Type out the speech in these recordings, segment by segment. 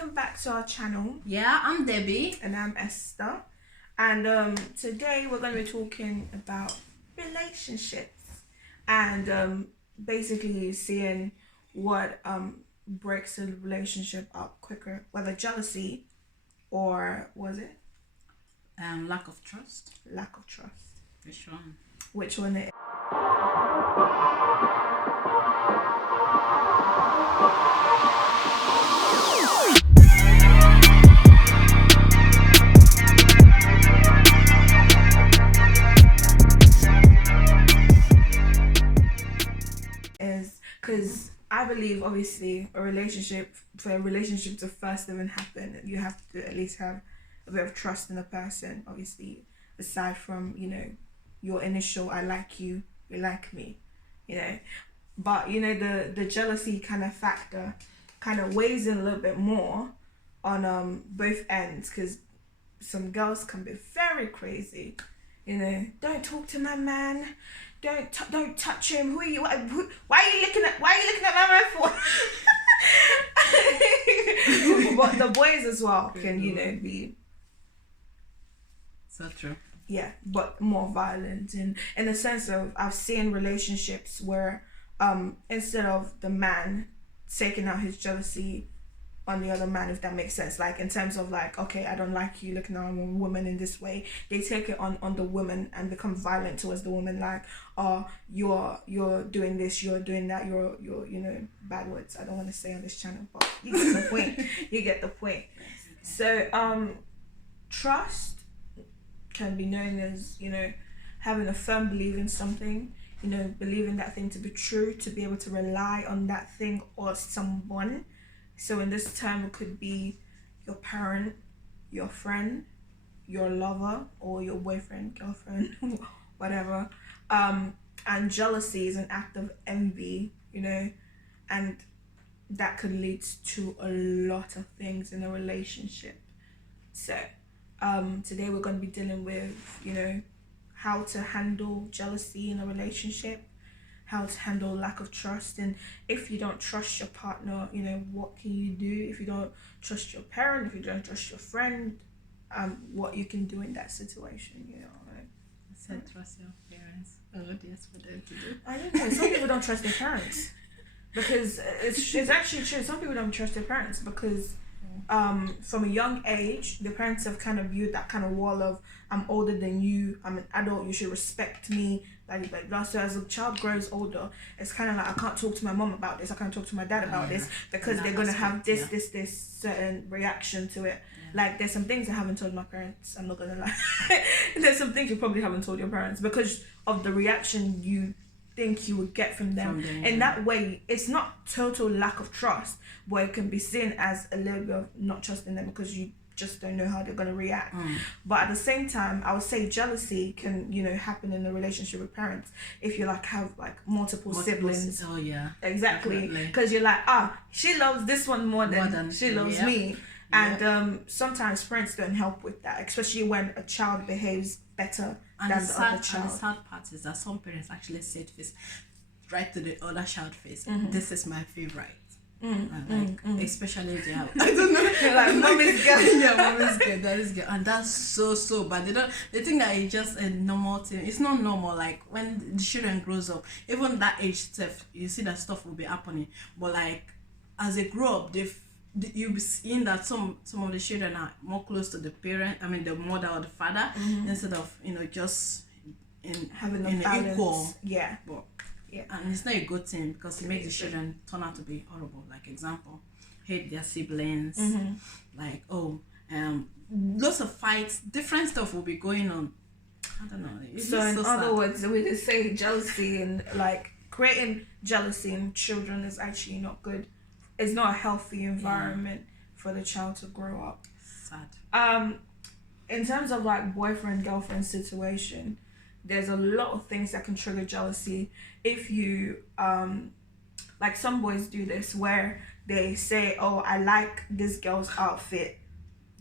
welcome back to our channel. Yeah, I'm Debbie. And I'm Esther. And today we're going to be talking about relationships and basically seeing what breaks a relationship up quicker, whether jealousy or was it Lack of trust. lack of trust. Which one? Which one it is? Because I believe obviously for a relationship to first even happen, you have to at least have a bit of trust in the person, obviously, aside from, your initial I like you, you like me, but the jealousy kind of factor kind of weighs in a little bit more on both ends, because some girls can be very crazy. Don't talk to my man. Don't touch him. Why are you looking at my man for? But the boys as well can be So true. but more violent, in the sense of I've seen relationships where instead of the man taking out his jealousy on the other man, if that makes sense, like in terms of like, okay, I don't like you looking at a woman in this way, they take it on the woman and become violent towards the woman, like, oh, you're doing this, you're doing that, you're bad words I don't want to say on this channel, but you get the point. You get the point. So trust can be known as having a firm belief in something, believing that thing to be true, to be able to rely on that thing or someone. So in this term, it could be your parent, your friend, your lover, or your boyfriend, girlfriend, whatever. And jealousy is an act of envy, and that could lead to a lot of things in a relationship. So today we're going to be dealing with, how to handle jealousy in a relationship, how to handle lack of trust, and if you don't trust your partner, what can you do? If you don't trust your parent, if you don't trust your friend, what you can do in that situation, right? So trust your parents. Oh, yes, for them to do. I don't know. Some people don't trust their parents because it's actually true. Some people don't trust their parents because from a young age, the parents have kind of viewed that kind of wall of, I'm older than you, I'm an adult, you should respect me, like that. So as a child grows older, it's kind of like, I can't talk to my mom about this, I can't talk to my dad about this, because they're gonna have this certain reaction to it. Like, there's some things I haven't told my parents, I'm not gonna lie. There's some things you probably haven't told your parents because of the reaction you think you would get from them. In that way, it's not total lack of trust, but it can be seen as a little bit of not trusting them because you just don't know how they're going to react. But at the same time, I would say jealousy can happen in a relationship with parents if you have multiple siblings. Oh yeah, exactly, because you're like, she loves this one more than she loves me. And sometimes parents don't help with that, especially when a child behaves better than the other child. And the sad part is that some parents actually say it face right to the other child face, this is my favorite. Especially if they have, I don't know, like mommy's girl. Yeah, mommy's girl, daddy's girl, and that's so bad. They think that it's just a normal thing. It's not normal. Like when the children grows up, even that age stuff, you see that stuff will be happening. But like as they grow up, you'll be seeing that some of the children are more close to the parent, the mother or the father, instead of just having in balance. Equal. Yeah. But and it's not a good thing because it makes the children turn out to be horrible. Like example, hate their siblings, like lots of fights, different stuff will be going on. I don't know. It's so in other sad. words, we just say jealousy and creating jealousy in children is actually not good. It's not a healthy environment for the child to grow up. Sad. In terms of boyfriend girlfriend situation, there's a lot of things that can trigger jealousy. If you some boys do this where they say, oh, I like this girl's outfit,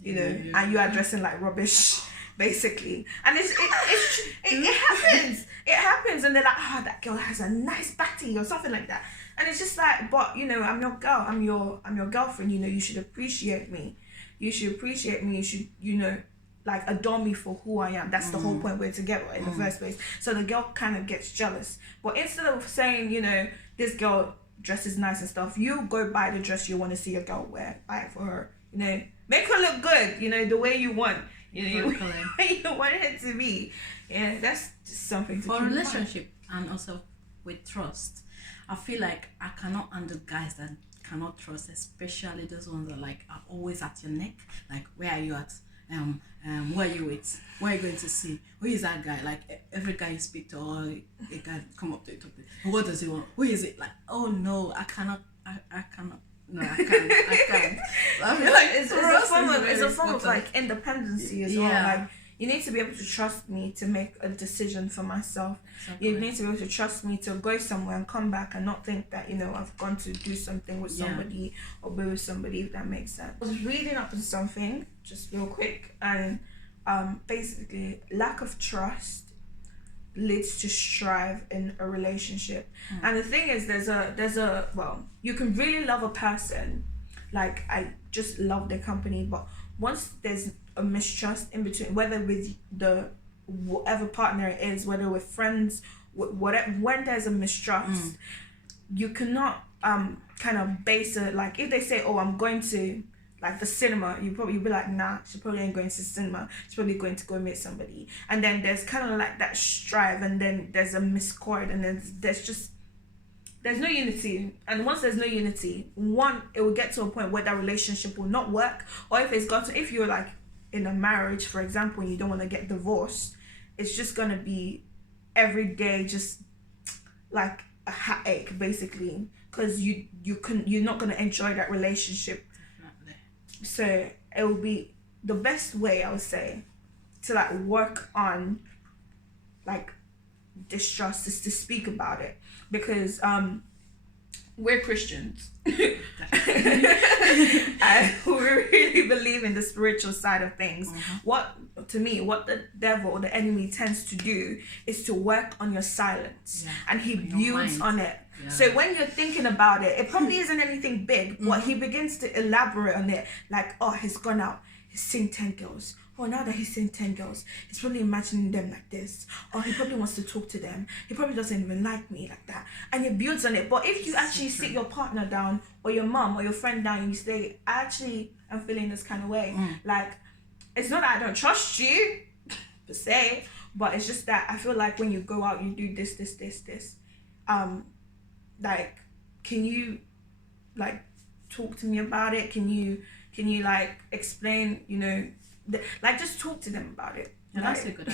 and you are dressing like rubbish, basically. And it happens. It happens, and they're like, that girl has a nice body or something like that. And it's just like, but you know, I'm your girl, I'm your girlfriend, you know, you should appreciate me. You should appreciate me, you should, you know, like adore me for who I am. That's the whole point we're together in the first place. So the girl kind of gets jealous. But instead of saying, you know, this girl dresses nice and stuff, you go buy the dress you want to see your girl wear, buy it for her, you know, make her look good, you know, the way you want, you know, you want it to be. Yeah, that's just something to for keep in relationship and also with trust. I feel like I cannot handle guys that cannot trust, especially those ones that like are always at your neck. Like, where are you at? Where are you with? Where are you going to see? Who is that guy? Like, every guy you speak to, or a guy come up to you, talk to you. What does he want? Who is it? Like, oh no, I cannot. I cannot. No, I can't. I can't. I feel like it's a form of like independency as well. Like, you need to be able to trust me to make a decision for myself. Exactly. You need to be able to trust me to go somewhere and come back and not think that, you know, I've gone to do something with somebody or be with somebody, if that makes sense. I was reading up on something, just real quick, and basically lack of trust leads to strife in a relationship. And the thing is, there's a well, you can really love a person, like I just love their company, but once there's a mistrust in between, whether with the whatever partner it is, whether with friends, whatever, when there's a mistrust, you cannot kind of base it, like if they say, oh, I'm going to like the cinema, you'll be like, nah, she probably ain't going to the cinema, she's probably going to go meet somebody. And then there's kind of like that strife, and then there's a miscord, and then there's no unity. And once there's no unity, it will get to a point where that relationship will not work. Or if you're like in a marriage, for example, and you don't want to get divorced, it's just gonna be every day just like a headache, basically, because you're not gonna enjoy that relationship. Definitely. So it will be the best way, I would say, to like work on like distrust is to speak about it, because we're Christians and we really believe in the spiritual side of things. What the devil or the enemy tends to do is to work on your silence, and he builds on it. So when you're thinking about it, it probably isn't anything big, but he begins to elaborate on it, like, oh, he's gone out, he's seen 10 girls. Oh, now that he's seen 10 girls, he's probably imagining them like this. Or he probably wants to talk to them. He probably doesn't even like me like that. And he builds on it. But if you actually sit your partner down, or your mom or your friend down, and you say, I'm feeling this kind of way. Like, it's not that I don't trust you, per se, but it's just that I feel like when you go out, you do this. Like, can you, like, talk to me about it? Can you like, explain, you know, like, just talk to them about it. Yeah, that's a good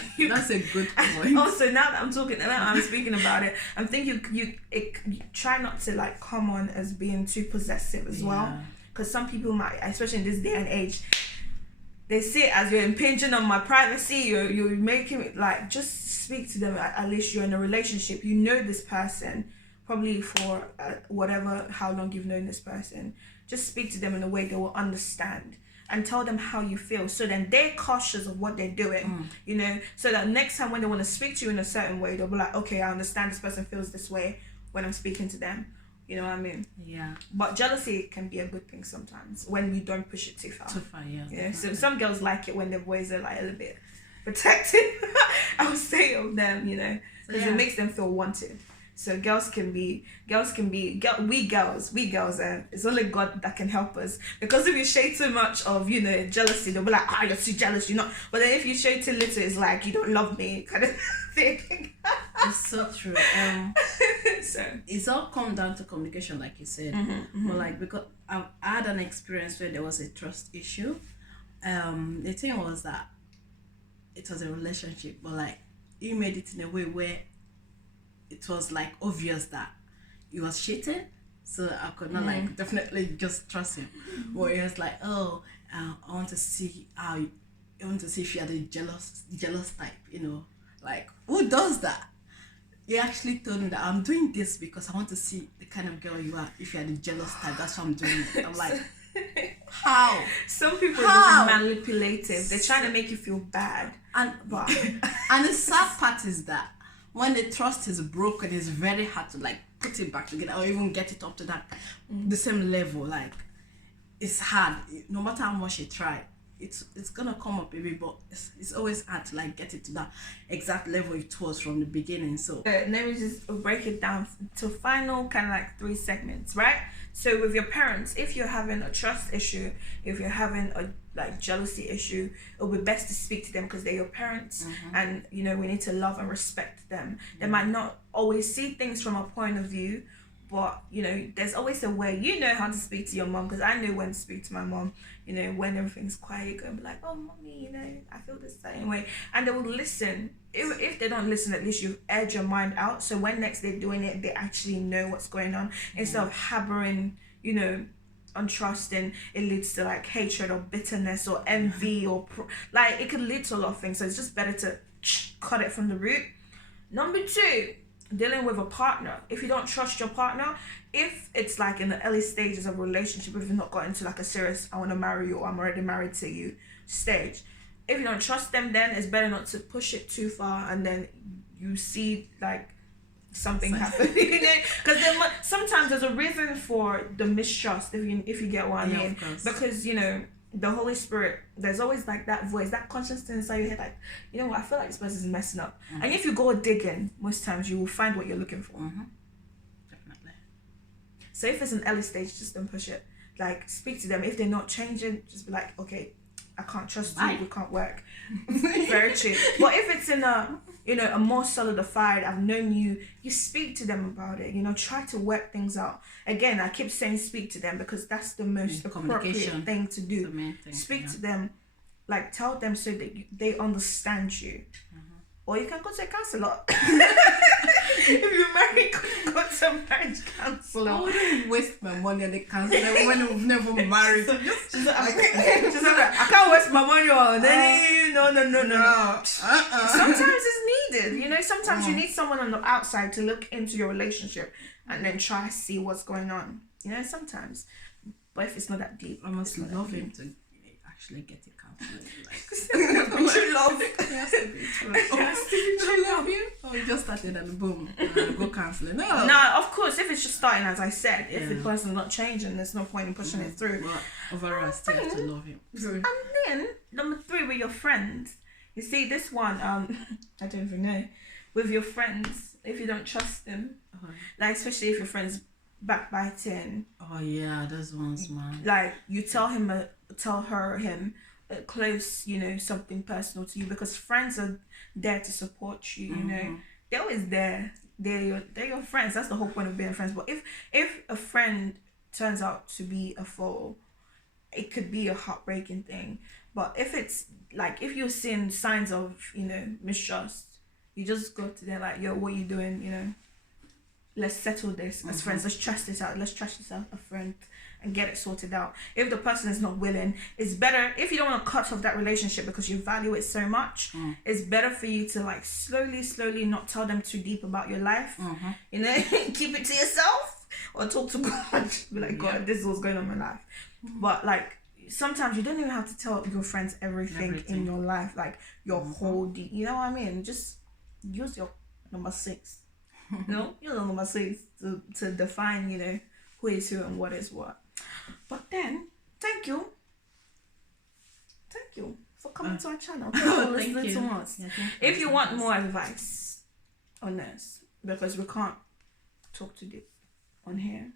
point. Also, now that I'm speaking about it, I'm thinking you try not to like come on as being too possessive as well, because some people might, especially in this day and age, they see it as you're impinging on my privacy. You're making it, like, just speak to them. At least you're in a relationship. You know this person probably for how long you've known this person. Just speak to them in a way they will understand, and tell them how you feel, so then they're cautious of what they're doing, you know, so that next time when they want to speak to you in a certain way, they'll be like, okay, I understand this person feels this way when I'm speaking to them, you know what I mean? Yeah. But jealousy can be a good thing sometimes when you don't push it too far. Yeah. So some girls like it when their boys are like a little bit protective, I would say, of them, you know, because it makes them feel wanted. So we girls, it's only God that can help us. Because if you show too much of, you know, jealousy, they'll be like, you're too jealous, you're not. But then if you show too little, it's like, you don't love me, kind of thing. It's so true. So it's all come down to communication, like you said. But like, because I had an experience where there was a trust issue. The thing was that it was a relationship, but like, you made it in a way where it was like obvious that he was cheating, so I could not like definitely just trust him. But he was like, oh, I want to see if you are the jealous type, you know, like, who does that? He actually told me that I'm doing this because I want to see the kind of girl you are. If you are the jealous type, that's why I'm doing it. I'm like, how? Some people are just manipulative. They're trying to make you feel bad. And the sad part is that when the trust is broken, it's very hard to like put it back together or even get it up to that the same level. Like it's hard. No matter how much you try, it's gonna come up a bit, but it's always hard to like get it to that exact level it was from the beginning. So let me just break it down to final kind of like 3 segments, right? So with your parents, if you're having a trust issue, if you're having a like jealousy issue, it'll be best to speak to them because they're your parents, and you know we need to love and respect them. They might not always see things from a point of view, but you know there's always a way. You know how to speak to your mom, because I know when to speak to my mom. You know, when everything's quiet, you go and be like, oh mommy, you know, I feel this same way, and they will listen. If they don't listen, at least you've aired your mind out, so when next they're doing it, they actually know what's going on, instead of harboring, you know, untrust, and it leads to like hatred or bitterness or envy or like it could lead to a lot of things. So it's just better to cut it from the root. Number 2, dealing with a partner. If you don't trust your partner, if it's like in the early stages of a relationship, if you've not got into like a serious I want to marry you or I'm already married to you stage, if you don't trust them, then it's better not to push it too far, and then you see like something happen, you know, because sometimes there's a reason for the mistrust, if you get what I mean, because you know the Holy Spirit, there's always like that voice, that conscience inside your head, like, you know what, I feel like this person is messing up, and if you go digging, most times you will find what you're looking for. Definitely. So if it's an early stage, just don't push it. Like speak to them. If they're not changing, just be like, okay, I can't trust you, we can't work. Very true. But if it's in a, you know, a more solidified, I've known you, you speak to them about it, you know, try to work things out. Again, I keep saying speak to them because that's the most appropriate thing to do. The main thing, speak to them, like tell them so that they understand you. Or you can go to a counselor. If you're married, go to a marriage counselor. I wouldn't waste my money on the counselor when we've never married. She's like, I can't waste my money on any. No. Sometimes it's needed. You know, sometimes you need someone on the outside to look into your relationship and then try to see what's going on. You know, sometimes. But if it's not that deep, I must love him to actually get a counselor. True love. It has to be true. True love you? Oh, you just started and boom, go counselling. No, of course, if it's just starting, as I said, if the person's not changing, there's no point in pushing it through. But overall, still have to love him. And then, number 3, with your friends. You see, this one, I don't even know. With your friends, if you don't trust them, like, especially if your friends backbiting. Oh, yeah, those ones, man. Like, you tell him close, you know, something personal to you, because friends are there to support you, you know. They're always there. They're your friends. That's the whole point of being friends. But if a friend turns out to be a foe, it could be a heartbreaking thing. But if it's like, if you're seeing signs of, you know, mistrust, you just go to them like, yo, what you doing, you know, let's settle this as friends. Let's trust this out. Let's trust this out, a friend, and get it sorted out. If the person is not willing, it's better, if you don't want to cut off that relationship because you value it so much, it's better for you to like slowly not tell them too deep about your life. You know, keep it to yourself or talk to God. Be like, God, this is what's going on in my life. But like, sometimes you don't even have to tell your friends everything. In your life, like your whole you know what I mean? Just use your number 6. You know, use your number 6 to define, you know, who is who and what is what. But then, thank you for coming to our channel. Thank you for listening to us. Yeah, if you want more advice on this, because we can't talk to deep on here,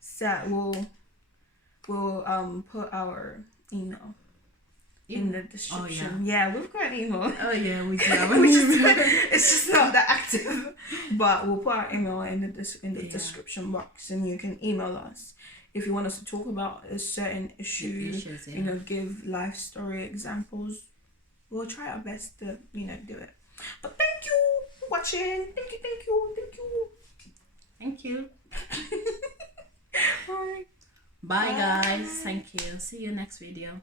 so we'll put our email in the description. Oh, yeah, we've got an email. Oh yeah, we do have an email. It's just not that active, but we'll put our email in the description box, and you can email us if you want us to talk about a certain issue. You know, give life story examples. We'll try our best to, you know, do it. But thank you for watching. Thank you. Bye guys. Thank you. See you next video.